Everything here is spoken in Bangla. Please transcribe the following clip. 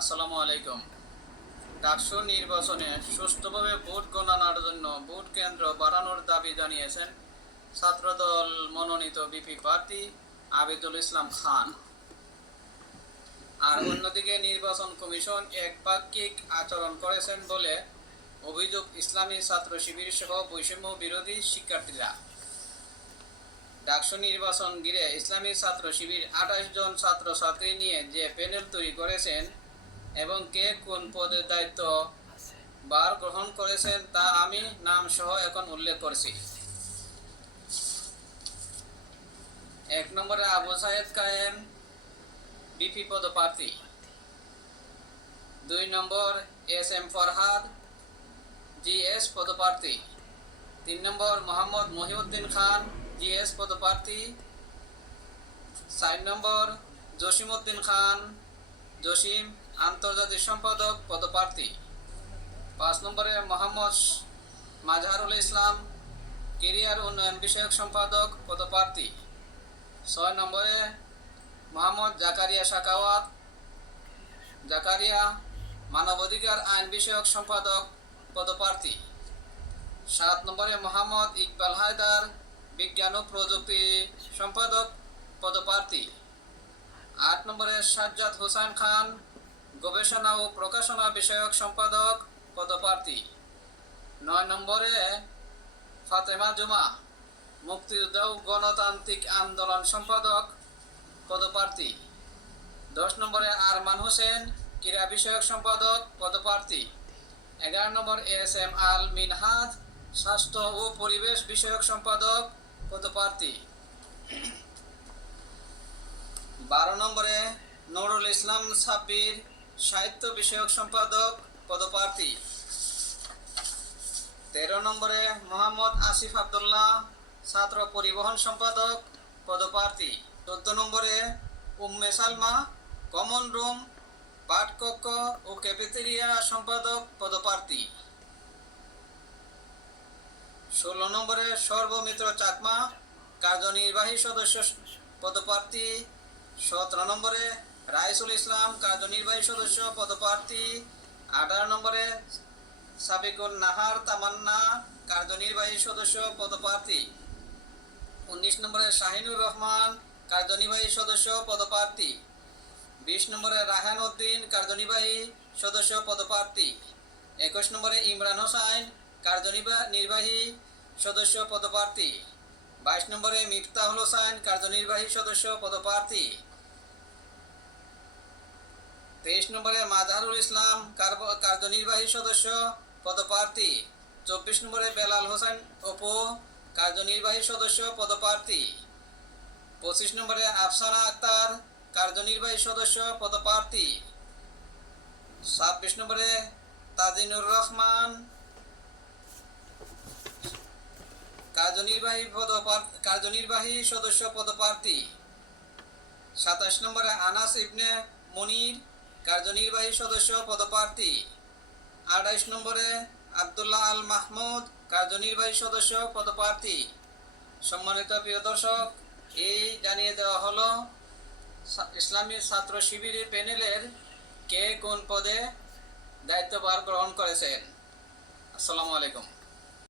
আসসালামু আলাইকুম। ডাকসু নির্বাচনে সুষ্ঠুভাবে ভোট গণনার জন্য ভোট কেন্দ্র বাড়ানোর দাবি জানিয়েছেন ছাত্রদল মনোনীত বিপি প্রার্থী আবিদুল ইসলাম খান। আর অন্যদিকে নির্বাচন কমিশন একপাক্ষিক আচরণ করেছেন বলে অভিযোগ ইসলামী ছাত্র শিবির সহ বৈষম্য বিরোধী শিক্ষার্থীরা। ডাকসু নির্বাচন ঘিরে ইসলামী ছাত্র শিবির 28 জন ছাত্রছাত্রী নিয়ে যে প্যানেল তৈরি করেছেন এবং কে কোন পদের দায়িত্ব বার গ্রহণ করেছেন তা আমি নাম সহ এখন উল্লেখ করছি। 1 নম্বরে আবু সাইদ কায়েম বিপি পদপ্রার্থী। 2 নম্বর SM ফরহাদ GS পদপ্রার্থী। 3 নম্বর মোহাম্মদ মহিউদ্দিন খান GS পদপ্রার্থী। 4 নম্বর জসিমউদ্দিন খান জসিম আন্তর্জাতিক সম্পাদক পদপ্রার্থী। 5 নম্বরে মোহাম্মদ মাজহারুল ইসলাম কেরিয়ার উন্নয়ন বিষয়ক সম্পাদক পদপ্রার্থী। 6 নম্বরে মোহাম্মদ জাকারিয়া শাকাওয়াত জাকারিয়া মানবাধিকার আইন বিষয়ক সম্পাদক পদপ্রার্থী। 7 নম্বরে মোহাম্মদ ইকবাল হায়দার বিজ্ঞান ও প্রযুক্তি সম্পাদক পদপ্রার্থী। 8 নম্বরে সাজ্জাদ হোসেন খান গবেষণা ও প্রকাশনা বিষয়ক সম্পাদক পদপ্রার্থী। 9 নম্বরে ফাতেমা জুমা মুক্তিযুদ্ধ ও গণতান্ত্রিক আন্দোলন সম্পাদক পদপ্রার্থী। 10 নম্বরে আরমান হোসেন ক্রীড়া বিষয়ক সম্পাদক পদপ্রার্থী। 11 নম্বর SM আল মিনহাজ স্বাস্থ্য ও পরিবেশ বিষয়ক সম্পাদক পদপ্রার্থী। 12 নম্বরে নুরুল ইসলাম সাব্বির সাহিত্য বিষয়ক সম্পাদক পদপ্রার্থী। 13 নম্বরে মোহাম্মদ আসিফ আব্দুল্লাহ ছাত্র পরিবহন সম্পাদক পদপ্রার্থী। 14 নম্বরে উম্মে সালমা কমন রুম পাঠকক্ষ ও ক্যাফেটেরিয়া সম্পাদক পদপ্রার্থী। 16 নম্বরে সর্বমিত্র চাকমা কার্যনির্বাহী সদস্য পদপ্রার্থী। 17 নম্বরে রাইসুল ইসলাম কার্যনির্বাহী সদস্য পদপ্রার্থী। 18 নম্বরে সাবিকুন নাহার তামান্না কার্যনির্বাহী সদস্য পদপ্রার্থী। 19 নম্বরে শাহিনুর রহমান কার্যনির্বাহী সদস্য পদপ্রার্থী। 20 নম্বরে রাহান উদ্দিন কার্যনির্বাহী সদস্য পদপ্রার্থী। 21 নম্বরে ইমরান হোসাইন কার্যনির্বাহী সদস্য পদপ্রার্থী। 22 নম্বরে মিফতাহুল হোসাইন কার্যনির্বাহী সদস্য পদপ্রার্থী। 23 নম্বরে মাজহারুল ইসলাম কার্যনির্বাহী সদস্য পদপ্রার্থী। 24 নম্বরে বেলাল হোসেন অপু কার্যনির্বাহী সদস্য পদপ্রার্থী। 25 নম্বরে আফসানা আক্তার কার্যনির্বাহী সদস্য পদপ্রার্থী। 26 নম্বরে তাজিনুর রহমান কার্যনির্বাহী সদস্য পদপ্রার্থী। 27 নম্বরে আনাস ইবনে মুনির কার্যনির্বাহী সদস্য পদপ্রার্থী। 28 নম্বরে আব্দুল্লাহ আল মাহমুদ কার্যনির্বাহী সদস্য পদপ্রার্থী। সম্মানিত প্রিয় দর্শক, এই জানিয়ে দেওয়া হলো ইসলামী ছাত্র শিবিরের প্যানেলের কে কোন পদে দায়িত্বভার গ্রহণ করেছেন। আসসালামু আলাইকুম।